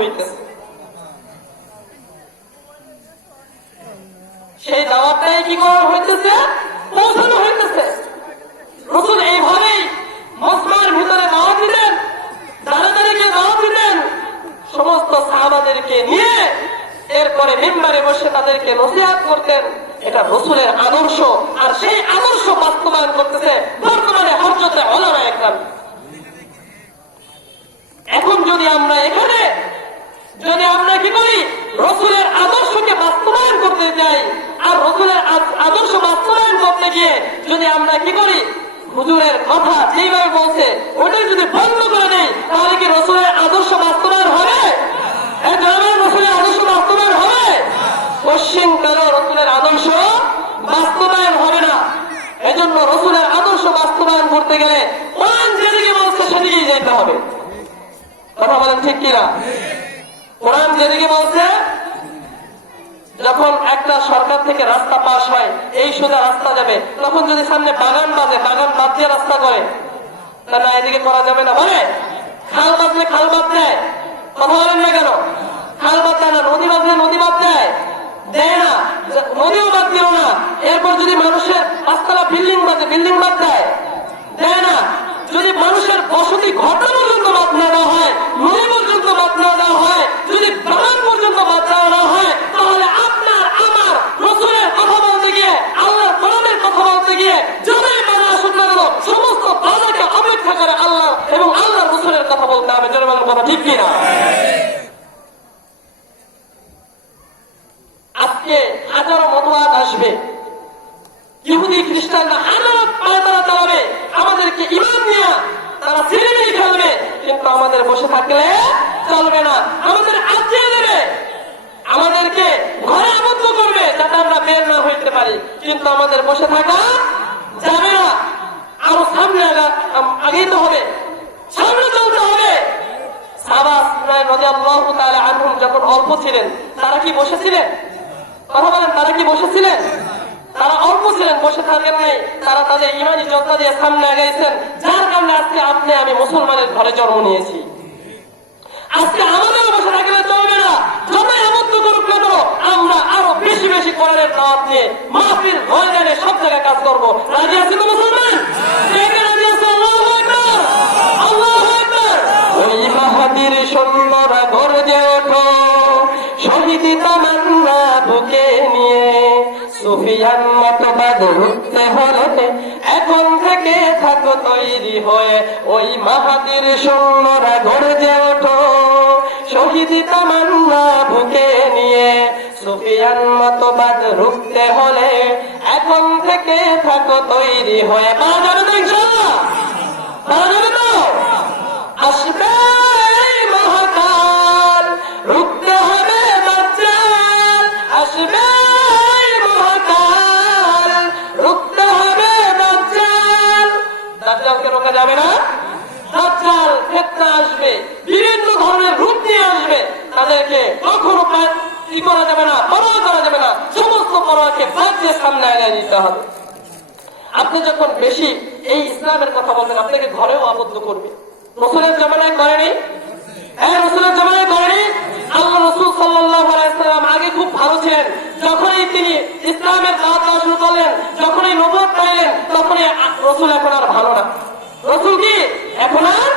হইতেছে। সেই দাওয়াতটাই কি করা হইতেছে, পৌঁছানো হইতেছে। রাসূল এইভাবেই মজমার ভিতরে দাওয়াত দিতেন, দাঁড়াদাঁড়িকে দাওয়াত দিতেন সমস্ত সাহাবাদেরকে নিয়ে। এরপরে মিম্বারে বসে তাদেরকে নসিহত করতেন। এটা রাসূলের আদর্শ, আর সেই আদর্শ বাস্তবায়ন করতেছে বর্তমানে হযরতে উলামা একরাম। এখন যদি আমরা এখানে কি করি, রাসূলের আদর্শকে বাস্তবায়ন করতে যাই, আর রাসূলের আদর্শ বাস্তবায়ন করতে গিয়ে যদি আমরা কি করি, হুজুরের কথা যেভাবে বলছে ওটাই যদি বন্ধ করে দেই, তাহলে কি রাসূলের আদর্শ বাস্তবায়ন হবে? রাসূলের আদর্শ বাস্তবায়ন হবে? পশ্চিম কালো রাসূলের আদর্শ বাস্তবায়ন হবে না। এজন্য রাসূলের আদর্শ বাস্তবায়ন করতে গেলে কোরআন যেদিকে বলছে সেদিকেই যেতে হবে। কথা বলেন ঠিক কিনা? কোরআন যেদিকে বলছে, যখন একটা সরকার থেকে রাস্তা পাস হয়, এই সোজা রাস্তা যাবে, তখন যদি সামনে বাগান বাজে, বাগান বাদ দিয়ে রাস্তা করে, তাহলে এদিকে করা যাবে না। বলে খাল বাঁধলে খাল বাদ দেয়, কথা বলেন না কেন? খাল বাদ দেয় না। নদী বাঁধলে নদী বাদ দেয়, দেয় না, নদীও বাদ দিল না। এরপর যদি মানুষের পাঁচতলা বিল্ডিং বাজে, বিল্ডিং বাদ দেয়, দেয় না। যদি মানুষের বসতি ঘটা পর্যন্ত বাদ না দেওয়া হয়, নদী পর্যন্ত বাদ না দেওয়া হয়, যদি বাগান পর্যন্ত বাদ দেওয়া না হয়, তাহলে আপনার আমার রাসূলের কথা বলতে গিয়ে, আল্লাহর কোরআনের কথা বলতে গিয়ে যতই বাধা আসুক না কেন, সমস্ত বাধাকে অপেক্ষা করে আল্লাহ এবং আল্লাহর রাসূলের কথা বলতে হবে। জনগণের কথা ঠিক কিনা? আজকে হাজারো মতবাদ আসবে, ইহুদি খ্রিস্টানরা হাজারো পায়তারা চালাবে, আমাদেরকে ঈমান নিয়ে তারা ছিনিমিনি খেলবে, কিন্তু আমাদের বসে থাকলে চলবে না। আমাদের আটকে দেবে, আমাদেরকে ঘরে আবদ্ধ করবে যাতে আমরা বের না হইতে পারি, কিন্তু আমাদের বসে থাকা যাবে না। আরো সামনে আগাইতে হবে, সামনে চলতে হবে। সাহাবা রাদিয়াল্লাহু তাআলা আনহুম যখন অল্প ছিলেন, তারা কি বসেছিলেন? কথা বলেন, তারা কি বসেছিলেন? তারা অল্প ছিলেন, বসে থাকেন নাই। তারা তাদের ইমানি যোদ্ধা দিয়ে সামনে আগাইছেন, যার কারণে আজকে আপনি আমি মুসলমানের ঘরে জন্ম নিয়েছি। আজকে আমাদের বসে থাকলে চলবে না। যতই আবদ্ধ করুক না কেন, আমরা আরো বেশি বেশি কোরআনের দাওয়াত নিয়ে মাহফিল ময়দানে সব জায়গায় কাজ করবো। রাজি আছি তো মুসলমান? রাজি আছে? আল্লাহু আকবার, আল্লাহু আকবার। ওই মাহাদির সৈন্যরা গর্জে ওঠো, শহীদ তামান্না বুকে নিয়ে, সুফিয়ান মতবাদ রুখতে হলে এখন থেকে থাকো তৈরি হয়ে। ওই মাহাদির সৈন্যরা গর্জে ওঠো, শহীদ তামান্না বুকে নিয়ে, সুফিয়ান মতবাদ রুখতে হলে এখন থেকে থাকো তৈরি হয়ে। পারা যাবে তো ইনশাআল্লাহ? পারা যাবে তো? আসবে মহাকাল, রুখতে হবে দাজ্জাল। আসবে মহাকাল, রুখতে হবে দাজ্জাল। দাজ্জালকে রোকা যাবে না। দাজ্জাল ফিতনা আসবে, বিভিন্ন ধরনের রূপ নিয়ে আসবে, তাদেরকে কখনো কি করা যাবে না, পরোয়া করা যাবে না। সমস্ত পরোয়াকে বাদ দিয়ে সামনে এগিয়ে দিতে হবে। আপনি যখন বেশি এই ইসলামের কথা বলবেন, আপনাকে ঘরেও আবদ্ধ করবে। রাসূলের জামানায় করেনি? হ্যাঁ, রাসূলের জামানায় করেনি। আল্লাহ রাসূল সাল্লাল্লাহু আলাইহি ওয়াসাল্লাম আগে খুব ভালো ছিলেন। যখনই তিনি ইসলামের দাওয়াত দেওয়া শুরু করলেন, যখনই নবুয়ত পাইলেন, তখনই রাসূল এখন আর ভালো না। রাসূল কি এখন আর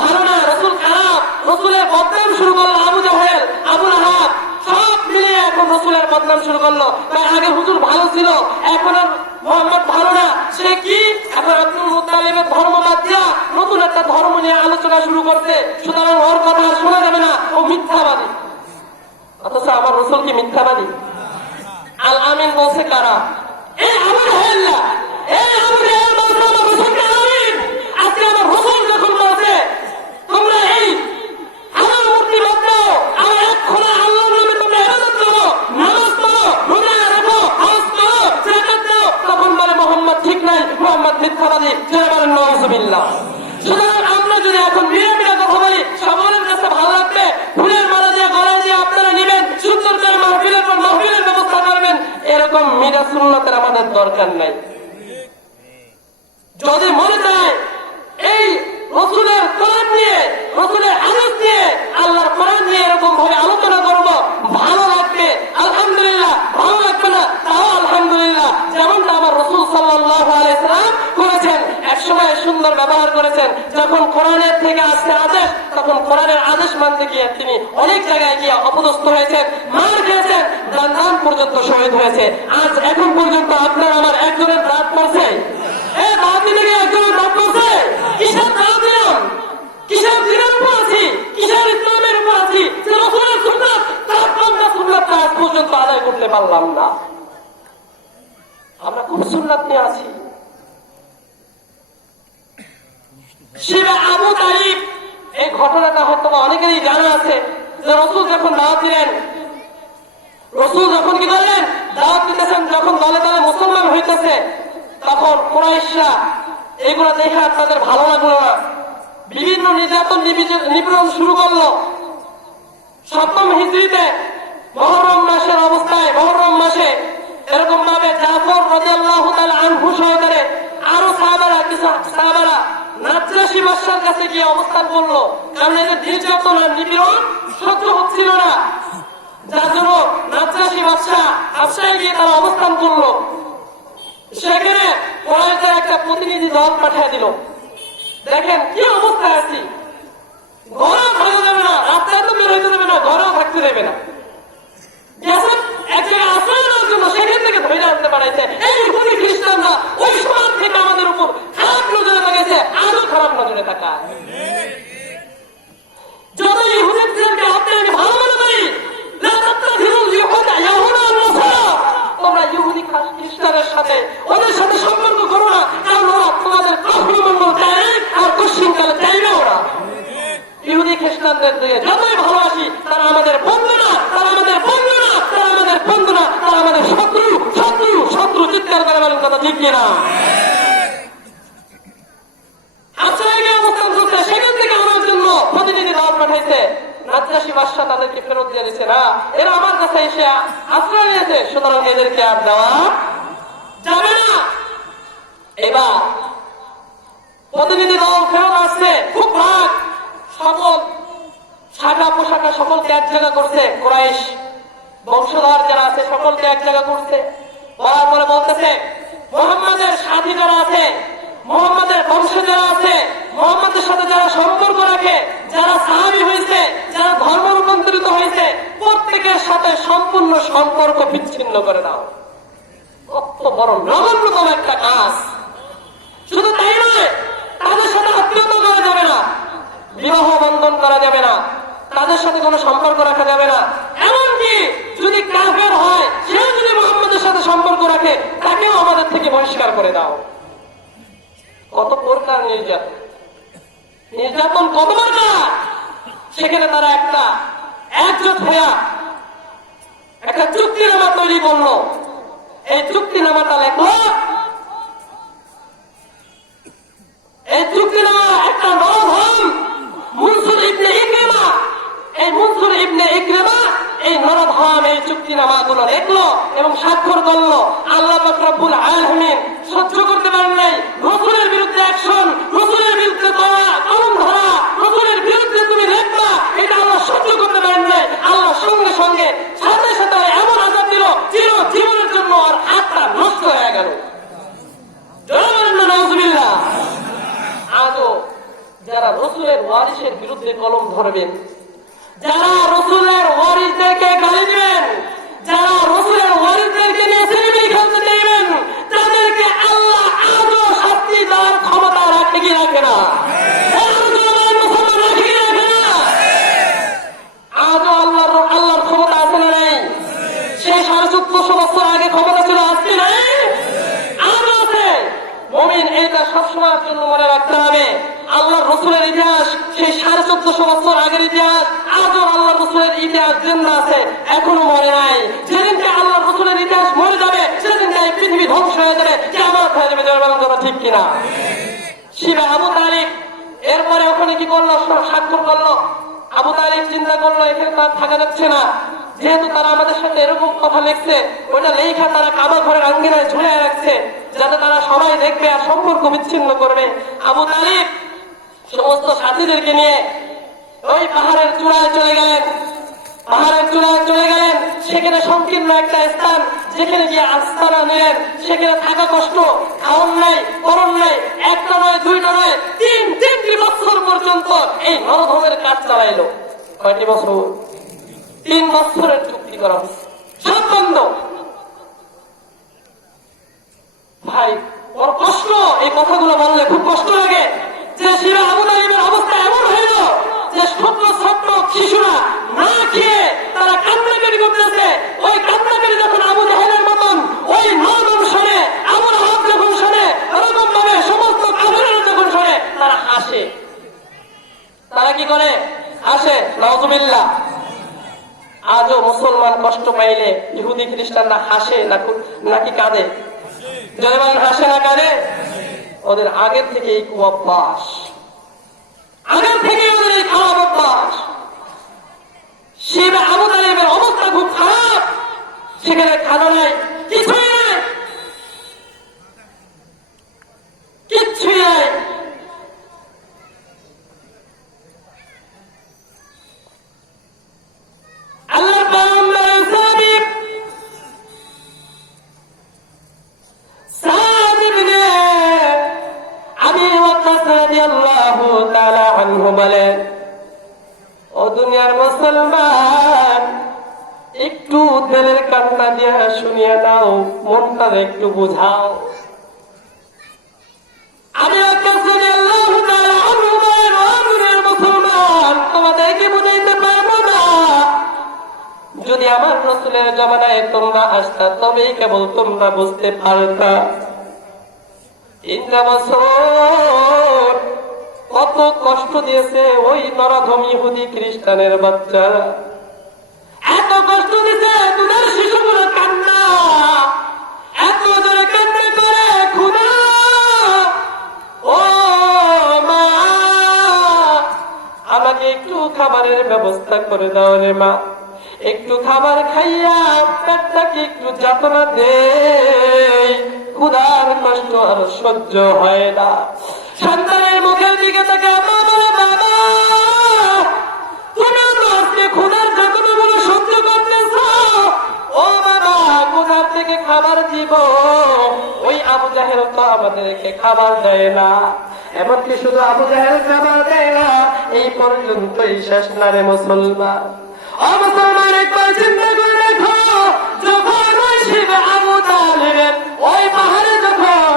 ভালো না? রাসূল খারাপ। রাসূলের বদনাম শুরু করলো আবু জাহেল, আবু লাহাব, সব মিলিয়ে এখন রাসূলের বদনাম শুরু করলো। তাই আগে হুজুর ভালো ছিল, এখন আর মুহাম্মদ ভালো না। সে কি এখন আব্দুল মুত্তালিবের ধর্ম বাদ দিয়া নতুন একটা ধর্ম নিয়ে আলোচনা শুরু করছে, সুতরাং ওর কথা আর শোনা যাবে না, ও মিথ্যাবাদী। অথচ আমার রাসূল কি মিথ্যাবাদী? আল আমিন বলছে কারা? এই আবু জাহেল না, এই আবু জাহেল বলছে আমার রাসূলকে আমিন। আজকে আমার রাসূল যখন বলছে তোমরা এই আমার মূর্তি বাদ দাও, আমার এক খোলা আল্লাহর নামে তোমরা ইবাদত করো, নামাজ পড়ো, রোজা রাখো, হজ করো, যাকাত দাও, তখন বলে মুহাম্মদ ঠিক নাই, মুহাম্মদ মিথ্যাবাদী। যারা বলেন নাউযুবিল্লাহ। সুতরাং আমরা যদি এখন বিনা কথা বলি, সকলের কাছে ভালো লাগবে, ফুলের মালা দিয়ে গলায় দিয়ে আপনারা নেবেন, সুন্দর করে মাহফিলের পর মাহফিলের ব্যবস্থা করবেন, এরকম মিরা সুন্নতের আমাদের দরকার নাই। যদি মনে চায় এই রাসূলের কোরআন নিয়ে, রাসূলের হাদিস নিয়ে, আল্লাহর কোরআন নিয়ে এরকম করেছেন। যখন কোরআনের থেকে আসছে আদেশ, তখন কোরআনের আদেশ মানতে গিয়ে তিনি অনেক জায়গায় গিয়ে অপদস্থ হয়েছেন, মার খেয়েছেন, দান পর্যন্ত শহীদ হয়েছে। আজ এখন পর্যন্ত আপনার আমার একজনের দাঁত পড়ছে, দাঁত দিলে একজনের দাঁত পড়ছে। কিসের দাঁত দিলাম, কিসের দিনের উপর আছি, কিসের ইসলামের উপর আছি, রসুলের সুন্নাত, তার পাল্টা সুন্নাতটা আজ পর্যন্ত আদায় করতে পারলাম না। আমরা খুব সুন্নাত নিয়ে আছি। শিবে আবু তালিব, এই ঘটনাটা হয়তো অনেকেরই জানা আছে যে রসুল যখন দাওয়াত দিলেন, রসুল যখন কি করলেন, দাওয়াত দিতেছেন, যখন দলে দলে মুসলমান হইতেছে, তখন কুরাইশরা এগুলো দেখে তাদের ভালো লাগলো না, বিভিন্ন নির্যাতন নিপীড়ন শুরু করলো। 7ম হিজরিতে মুহররম মাসের অবস্থায়, মুহররম মাসে এরকম ভাবে জাফর রাদিয়াল্লাহু তাআলা আনহু সহকারে আরো সাহাবারা, কিছু সাহাবারা নাজ্জাশী বাদশার কাছে গিয়ে অবস্থান করলো, কারণ এদের নির্যাতন আর নিপীড়ন সহ্য হচ্ছিল না। যার জন্য নাজ্জাশী বাদশা হাবশায় গিয়ে তারা অবস্থান করলো। সেখানে কুরাইশদের একটা প্রতিনিধি দল পাঠিয়ে দিল, দেখেন কি অবস্থায় আছি, ঘরেও থাকতে দেবে না, রাস্তায় তো বের হইতে দেবে না, ঘরেও থাকতে দেবে না, এক জায়গায় আশ্রয় নেওয়ার জন্য সেখান থেকে ধরে আনতে পারাইছে। এই ইহুদি খ্রিস্টানরা ওই সময় থেকে আমাদের উপর খারাপ নজরে লাগাইছে, আরো খারাপ নজরে থাকা। যত ইহুদিদেরকে আপনি আমি ভালো মনে করি, তোমরা ইহুদি খ্রিস্টানের সাথে, ওদের সাথে সম্পর্ক করো না, কারণ ওরা তোমাদের কখনো মঙ্গল চায় আর পশ্চিমকালে চাইবে। ওরা ইহুদি খ্রিস্টানদের দিকে যতই ভালোবাসি, তারা আমাদের বন্ধু না, তারা আমাদের বন্ধু না, তারা আমাদের বন্ধু না, তারা আমাদের শত্রু। শত্রু শত্রু চিৎকার করে বলেন কথা ঠিক কিনা? অবস্থান করছে, সেখান থেকে আমার জন্য প্রতিনিধি দল পাঠাইছে। নাজ্জাশী বাদশা তাদেরকে ফেরত দিয়ে দিচ্ছে না, এরা আমার কাছে এসে আশ্রয় নিয়েছে, সুতরাং এদেরকে আর দেওয়া যাবে না। এবার প্রতিনিধি দল ফেরত আসছে, খুব রাগ, সকল শাখা পোশাখা সকলকে এক জায়গা করছে, কুরাইশ বংশধর যারা আছে সকলকে এক জায়গা করছে। বলার পরে বলতেছে, মুহাম্মাদের সাথী যারা আছে, মুহাম্মাদের বংশে যারা আছে, মুহাম্মাদের সাথে যারা সম্পর্ক রাখে, যারা সাহাবী হয়েছে, যারা ধর্ম রূপান্তরিত হয়েছে, প্রত্যেকের সাথে সম্পূর্ণ সম্পর্ক বিচ্ছিন্ন করে দাও। কত বড় নগণ্যতম একটা কাজ। শুধু তাই নয়, তাদের সাথে আত্মীয়তা করা যাবে না, বিবাহ বন্ধন করা যাবে না, তাদের সাথে কোনো সম্পর্ক রাখা যাবে না। এমনকি যদি কাফের হয়, সেও যদি মুহাম্মাদের সাথে সম্পর্ক রাখে, তাকেও আমাদের থেকে বহিষ্কার করে দাও। কত প্রকার নির্যাতন, নির্যাতন কত প্রকার। সেখানে তারা একজোট হয়ে একটা চুক্তিনামা তৈরি করলো। এই চুক্তিনামাটা লেখলো, এই চুক্তিনামা একটা নরধম মুনসুর ইবনে ইকরিমা, এই মুনসুর ইবনে ইকরিমা এই নরধম এই চুক্তিনামা গুলো লিখলো এবং স্বাক্ষর করলো। আল্লাহ পাক রব্বুল আলামিন সহ্য করতে পারেন নাই, রাসূলের বিরুদ্ধে অ্যাকশন, রাসূলের বিরুদ্ধে কলম ধরা, রাসূলের বিরুদ্ধে তুমি লিখবা, এটা আল্লাহ সহ্য করতে পারেন নাই। আল্লাহ সঙ্গে সঙ্গে সাথে সাথে এমন আযাব দিল, চিরজীবনের জন্য আর হাতটা নষ্ট হয়ে গেল। নাউযুবিল্লাহ। আজও যারা রাসূলের ওয়ারিসের বিরুদ্ধে কলম ধরবেন, যারা রাসূলের ওয়ারিসদেরকে গালি দিবেন, যারা রাসূলের ওয়ারিসদেরকে নিয়ে সিনেমি খেলতে দেবেন, তাদেরকে আল্লাহ আজও শাস্তি দেওয়ার ক্ষমতা রাখে কি রাখে না? আজও আল্লাহর ক্ষমতা আছে না নেই? সেই 1450 বছর আগে ক্ষমতা ছিল, আজকে নাই, আজও আছে। মুমিন এটা সবসময়ের জন্য মনে রাখতে হবে। আল্লাহ রসুলের ইতিহাস সেই 1450 বছর আগের ইতিহাস, আজও আল্লাহ রসুলের ইতিহাস জিন্দা আছে, এখনো মরে নাই। যেদিনকে আল্লাহ রসুলের ইতিহাস মরে যাবে, সেদিনকে এই পৃথিবী ধ্বংস হয়ে যাবে, কিয়ামত হয়ে যাবে। যারা ঠিক কিনা? শিবে আবু তালিব এরপরে ওখানে কি করলো, স্বাক্ষর করলো। আবু তালিব চিন্তা করলো এখানে তার থাকা যাচ্ছে না, যেহেতু তারা আমাদের সাথে এরকম কথা লিখছে, ওইটা লেখা তারা কাবা ঘরের আঙ্গিনায় ঝুলে রাখছে, যাতে তারা সবাই দেখবে আর সম্পর্ক বিচ্ছিন্ন করবে। আবু তালিব সমস্ত সাথীদেরকে নিয়ে ওই পাহাড়ের চূড়ায় চলে গেলেন। পাহাড়ের চূড়ায় চলে গেলেন, সেখানে সংকীর্ণ একটা স্থান, যেখানে গিয়ে আস্তানা নেন, সেখানে থাকা কষ্ট, খাওয়ান নাই, পরন নাই, একটা নয়, দুইটা নয়, তিনটি বছর পর্যন্ত এই নরধমের কাজ চালাইলো। কয়টি বছর? 3 বছরের চুক্তি করা হয়েছে, সব বন্ধ। ভাই ওর কষ্ট, এই কথাগুলো বললে খুব কষ্ট লাগে যে শিরা আবু তালিবের অবস্থা এমন হইল যে ছোট্ট ছোট্ট শিশুরা না খেয়ে তারা কান্নাকাটি করতেছে। ওই কান্নাকাটি যখন আবু জাহেলের মতন ওই নরদম শোনে, আবুল আহাব যখন শোনে, এরকম ভাবে সমস্ত কাফেররা যখন শোনে, তারা হাসে। তারা কি করে? হাসে। নাউজুবিল্লাহ। আজও মুসলমান কষ্ট পাইলে ইহুদি খ্রিস্টানরা হাসে নাকি কাঁদে? যদি বলেন হাসে না কাঁদে? ওদের আগের থেকে এই কুঅভ্যাস, আগের থেকে ওদের এই খারাপ অভ্যাস। শিবে আবু তালিবের অবস্থা খুব খারাপ, সেখানে খাওয়া নাই, কিছুই নাই, কিচ্ছুই নাই। আল্লাহ পাগম্বর সাহাবী সাদ ইবনে আবি ওয়াক্কাস রাদিয়াল্লাহু তাআলা আনহু বলেন, ও দুনিয়ার মুসলমান, একটু দিলের কান্না দিয়ে শুনিয়ে দাও, মনটা একটু বুঝাও। আবি ওয়াক্কাস রাদিয়াল্লাহু তাআলা আনহু বলেন, ও দুনিয়ার মুসলমান, তোমাদেরকে বুঝাইতে পারবো না। যদি আমার রাসূলের জামানায় তোমরা আসতা, তবেই কেবল তোমরা বুঝতে পারতা। 3 বছর কত কষ্ট দিয়েছে ওই নরধম ইহুদি খ্রিস্টানের বাচ্চারা, এত কষ্ট দিয়েছে। তোদের শিশুগুলো কান্না, এত জোরে কান্না করে, খুদা ও মা, আমাকে একটু খাবারের ব্যবস্থা করে দাও রে মা, একটু খাবার খাইয়া পেটটাকে একটু যাতনা দে, ক্ষুধার কষ্ট আর সহ্য হয় না। সন্তানের মুখের দিকে তাকে মা বলে, বাবা তুমি তো আজকে ক্ষুধার যাতনাগুলো সহ্য করতেছ, ও বাবা ক্ষুধার থেকে খাবার দিব। ওই আবু জাহেল তো আমাদেরকে খাবার দেয় না, এমনকি শুধু আবু জাহেল খাবার দেয় না, এই পর্যন্তই শেষ না রে মুসলমান। মুসলমান একবার চিন্তা করে দেখো, যখন ওই শিবে আবু তালিবের ওই পাহাড়ে যখন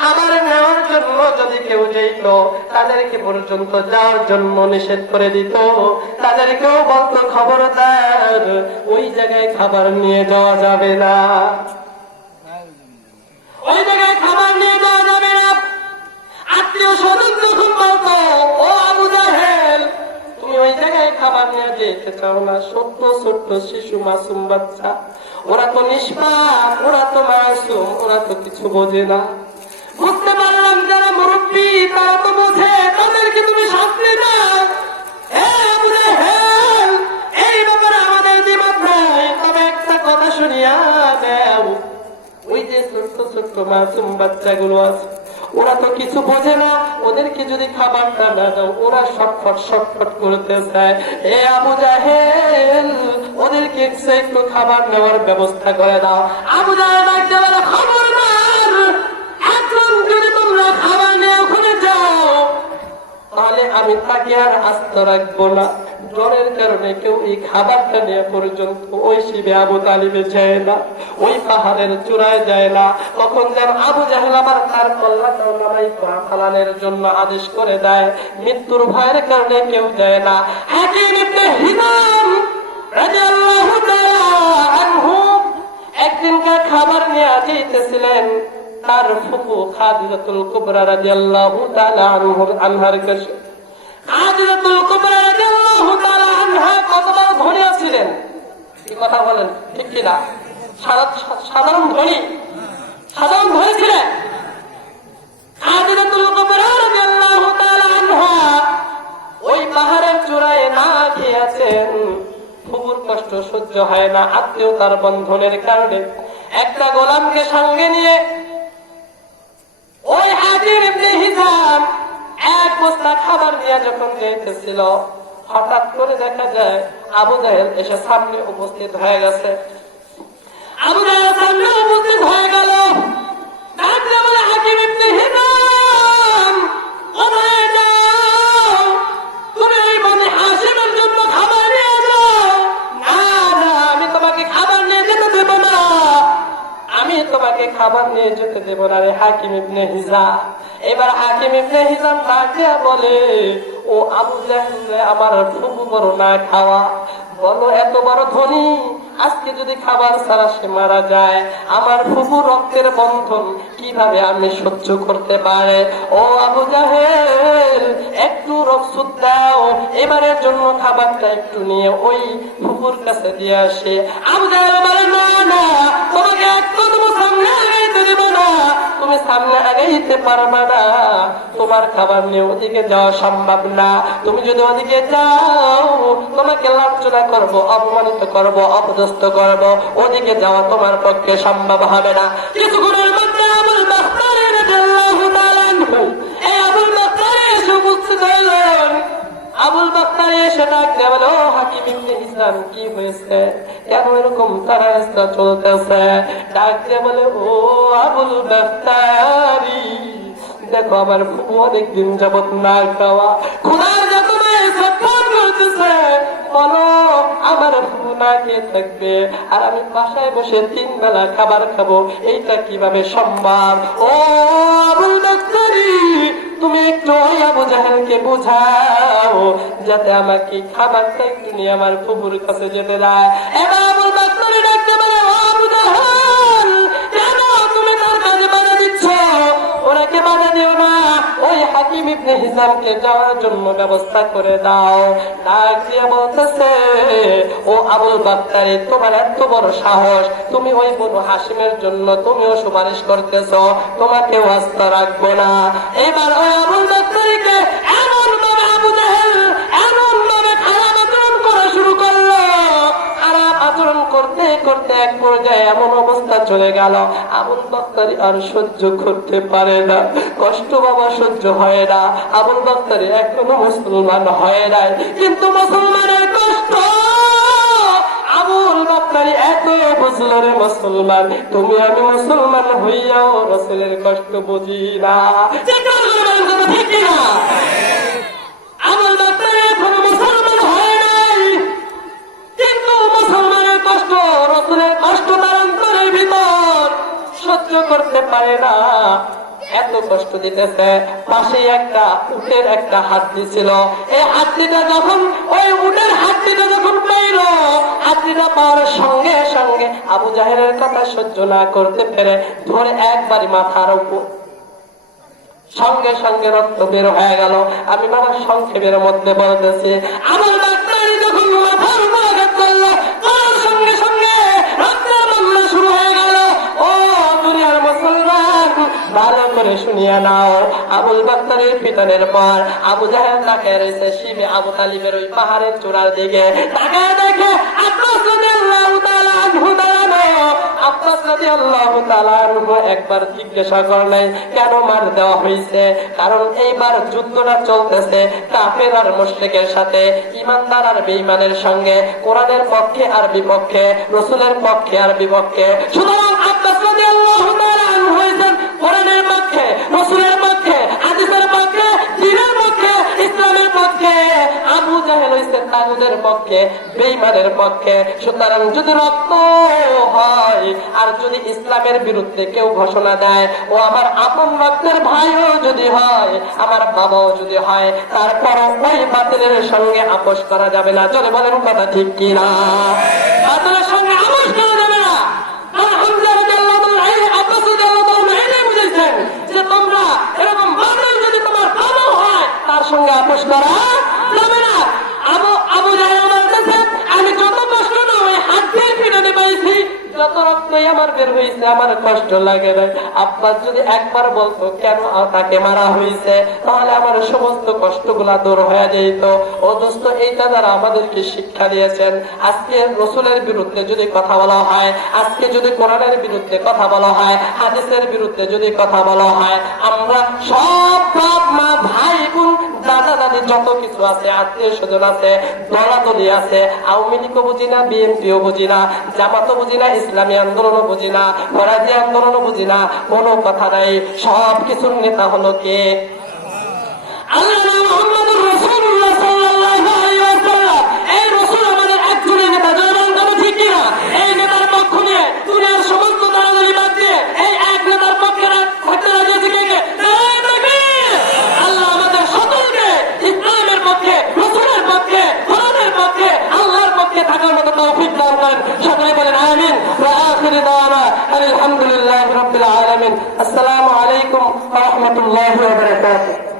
খাবার নেওয়ার জন্য যদি কেউ যেত, তাদেরকে পর্যন্ত যাওয়ার জন্য নিষেধ করে দিত। তাদেরকেও বলতো, খবরদার ওই জায়গায় খাবার নিয়ে যাওয়া যাবে না, ওই জায়গায় খাবার নিয়ে যাওয়া যাবে না। আত্মীয় স্বজন যখন বলতো, ও আবু জাহেল তুমি ওই জায়গায় খাবার নিয়ে যেতে চাও না, ছোট্ট ছোট্ট শিশু মাসুম বাচ্চা, ওরা তো নিষ্পাপ, ওরা তো মাসুম, ওরা তো কিছু বোঝে না। বুঝতে পারলাম যারা মুরব্বী তারা তো বোঝে, তাদেরকে তুমি শাস্তি দাও। আবু জাহেল এই ব্যাপারে আমাদের দ্বিমত নাই, তবে একটা কথা শুনিয়া দাও, ওই যে ছোট্ট ছোট্ট মাসুম বাচ্চাগুলো আছে, ওরা তো কিছু বোঝে না, ওদেরকে যদি খাবারটা না দাও ওরা শটফট করতে চায়। এ আবু জাহেল ওদেরকে একটু খাবার নেওয়ার ব্যবস্থা করে দাও। আবু জাহেল ডাকতে বলে, খবরদার, এখন যদি তোমরা খাবার নিয়ে ওখানে যাও তাহলে আমি তাকে আর আস্ত রাখবো না। জ্বরের কারণে কেউ এই খাবারটা নিয়ে পর্যন্ত ওই শিবে আবু তালিবে যায় না, ওই পাহাড়ের চূড়ায় যায় না। তখন যেন আবু জাহেল আবার তার কল্যাণ ফালানোর জন্য আদেশ করে দেয়। মৃত্যুর ভয়ের কারণে কেউ যায় না। হাকিম ইবনে হিজাম রাদিয়াল্লাহু তাআলা আনহু একদিনকার খাবার নিয়ে যেতেছিলেন তার ফুফু খাদিজাতুল কুবরা রাদিয়াল্লাহু তাআলা আনহার কাছে। খাদিজাতুল কুবরা রাদিয়াল্লাহু তাআলা আনহা কত বড় ধনী ছিলেন, কি কথা বলেন ঠিক কিনা? সাধারণ ধনী ছিলেন। খাদিজাতুল কুবরা রাদিয়াল্লাহু তাআলা আনহা ওই পাহাড়ের চূড়ায় না খেয়ে আছেন, ফুফুর কষ্ট সহ্য হয় না আত্মীয়তার বন্ধনের কারণে। একটা গোলামকে সঙ্গে নিয়ে ওই হাকিম ইবনে হিজাম এক বস্তা খাবার নিয়ে যখন যেতেছিল, হঠাৎ করে দেখা যায় আবু জাহেল এসে সামনে উপস্থিত হয়ে গেছে। আবু জাহেল সামনে খাবার নিয়ে যেতে দেব না রে হাকিম ইবনে হিজাম। এবার হাকিম ইবনে হিজাম ডাকে বলে, ও আবু জাহেল, আমার ফুফু বড় না খাওয়া, বলো এত বড় ধনী, আজকে যদি খাবার ছাড়া সে মারা যায়, আমার ফুফু রক্তের বন্ধন কিভাবে আমি সহ্য করতে পারে? ও আবু জাহেল, একটু রক্ত দাও, এবারের জন্য খাবারটা একটু নিয়ে ওই ফুফুর কাছে দিয়ে আসে। আবু জাহেল বলে, না না, তোমাকে এক কদম সামনে আগাইতে দেব না, তুমি সামনে আগাইতে পারবে না, তোমার খাবার নিয়ে ওদিকে যাওয়া সম্ভব না, তুমি যদি ওদিকে যাও তোমাকে লাঞ্ছনা করবো, অপমানিত করবো, অপদস্থ করবো, ওদিকে যাওয়া তোমার পক্ষে সম্ভব হবে না। কিছুক্ষণের মধ্যে আবুল বাখতার রাদিয়াল্লাহু তাআলা আনহু, এই আবুল বাখতার এসে উপস্থিত হইলেন। আবুল বাখতার এসে ডাক দিয়ে বলে, ও হাকিম ইবনে হিজাম, কি হয়েছে, কেন এরকম তাড়াহুড়ো চলতেছে? ডাক দিয়ে বলে, ও আবুল বাখতারি, দেখো আমার ফুফু অনেকদিন যাবত না খাওয়া, খোদার যাতনায় ছটফট করতেছে, বলো আমার ফুফু না খেয়ে থাকবে আর আমি বাসায় বসে 3 বেলা খাবার খাবো, এইটা কিভাবে সম্ভব? ও আবুল বাখতারি, তুমি একটু ওই আবু জাহেলকে বুঝাও যাতে আমাকে খাবারটা একটু নিয়ে আমার ফুফুর কাছে যেতে দেয়। এবার আবুল বাখতারি ডাকতে বলে, ও আবু জাহেল, কেন তুমি তার কাজে বাধা দিচ্ছ? ওনাকে বাধা দিও না, ওই হাকিম ইবনে হিজামকে যাওয়ার জন্য ব্যবস্থা করে দাও। ডাক দিয়ে বলতেছে, ও আবুল বাখতারি, তোমার এত বড় সাহস, তুমি ওই বনু হাশিমের জন্য তুমিও সুপারিশ করতেছো, তোমাকে ওয়াস্তা রাখবো না। এবার ওই আবুল বাখতারিকে এমন ভাবে আবু জাহেল এমন ভাবে খারাপ আচরণ করা শুরু করলো, খারাপ আচরণ করতে করতে এক পর্যায়ে এমন অবস্থা চলে গেল, আবুল বাখতারি আর সহ্য করতে পারে না, কষ্ট বাবা সহ্য হয় না। আবুল বাখতারি এখনো মুসলমান হয় নাই, কিন্তু মুসলমানের কষ্ট আবুল বাখতারি এত বুঝলো রে মুসলমান, তুমি আমি মুসলমান হইয়াও রাসূলের কষ্ট বুঝি না। ঠিক না? আবুল বাখতারি এখনো মুসলমান হয় নাই, কিন্তু মুসলমানের কষ্ট, রাসূলের কষ্ট তার অন্তরের ভিতর সহ্য করতে পারে না, এত কষ্ট দিতেছে। পাশে একটা উটের একটা হাড্ডি ছিল, এই হাড্ডিটা যখন ওই উটের হাড্ডিটা যখন পাইল, হাড্ডিটা পাওয়ার সঙ্গে সঙ্গে আবু জাহেলের কথা সহ্য না করতে পেরে ধরে একবারই মাথার উপর, সঙ্গে সঙ্গে রক্ত বের হয়ে গেল। আমি বাবা সংক্ষেপের মধ্যে বলতেছি, আবুল বাখতারি যখন মাথার উপর আঘাত করলো, তার সঙ্গে সঙ্গে রক্তের বন্যা শুরু হয়ে গেল। ও দুনিয়ার মুসলমান, ভালো করে শুনিয়ে নাও, আবুল বাখতারির পিতনের পর আবু জাহেল তাকায় রয়েছে শিবে আবু তালিবের ওই পাহাড়ের চূড়ার দিকে, তাকায় দেখে আব্বাস রাদিয়াল্লাহু তাআলা আনহু দাঁড়ানো। আব্বাস রাদিয়াল্লাহু তাআলা আনহু একবার জিজ্ঞাসা করলেন, কেন মার দেওয়া হয়েছে? কারণ এইবার যুদ্ধটা চলতেছে কাফের আর মুশরিকের সাথে, ঈমানদার আর বেঈমানের সঙ্গে, কোরআনের পক্ষে আর বিপক্ষে, রাসূলের পক্ষে আর বিপক্ষে। সুতরাং আব্বাস রাদিয়াল্লাহু তাআলা আনহু হয়েছেন কোরআনের পক্ষে, রাসূলের পক্ষে, হাদিসের পক্ষে, দ্বীনের পক্ষে, ইসলামের পক্ষে। আবু জাহেল হইছে তাগুতের পক্ষে, বেঈমানের পক্ষে। সুতরাং যদি রক্ত হয় আর যদি ইসলামের বিরুদ্ধে কেউ ঘোষণা দেয়, ও আমার আপন রক্তের ভাইও যদি হয়, আমার বাবাও যদি হয়, তারপর ওই বাতিলের সঙ্গে আপোষ করা যাবে না। চলে বলেন কথা ঠিক কিনা? বাতিলের সঙ্গে আপোষ করা যাবে না। যে তোমরা এরকম বাতিল যদি তোমার বাবাও হয়, তার সঙ্গে আপোষ করা যাবে না। আবু জাহেল বলতেছে, আমি যত কষ্ট না ওই হাত দিয়ে পিটাতে পাইছি, যত রক্তই আমার বের হয়েছে, আমার কষ্ট লাগে না। আব্বাস যদি একবার বলতো কেন তাকে মারা হয়েছে, তাহলে আমার সমস্ত কষ্টগুলা দূর হয়ে যেত। ও দোস্ত, এইটা যারা আমাদেরকে শিক্ষা দিয়েছেন, আজকে রাসূলের বিরুদ্ধে যদি কথা বলা হয়, আজকে যদি কোরআনের বিরুদ্ধে কথা বলা হয়, হাদিসের বিরুদ্ধে যদি কথা বলা হয়, আমরা সব বাপ মা ভাই বোন দাদা দাদি যত কিছু আছে, আত্মীয় স্বজন আছে, দলাদলি আছে, আওয়ামী লীগও বুঝি না, বিএনপিও বুঝি না, জামাতও বুঝি না, ইসলামী আন্দোলনও বুঝি না, ফরাজি আন্দোলনও বুঝি না, কোনো কথা নাই। সব কিছুর নেতা হলো কে? আল্লাহ মুহাম্মদুর রাসূলুল্লাহ সাল্লাল্লাহু আলাইহি ওয়াসাল্লাম। এই রাসূল আমাদের একজনের নেতা, জনগণ ঠিক কিনা? এই নেতার পক্ষ নিয়ে দুনিয়ার সমস্ত দলাদলি বাদ দিয়ে এই দান করেন। সকলে বলেন আমিন। ওয়া আখিরু দাওয়ানা আলহামদুলিল্লাহি রাব্বিল আলামিন। আসসালামু আলাইকুম ওয়া রাহমাতুল্লাহি ওয়া বারাকাতুহু।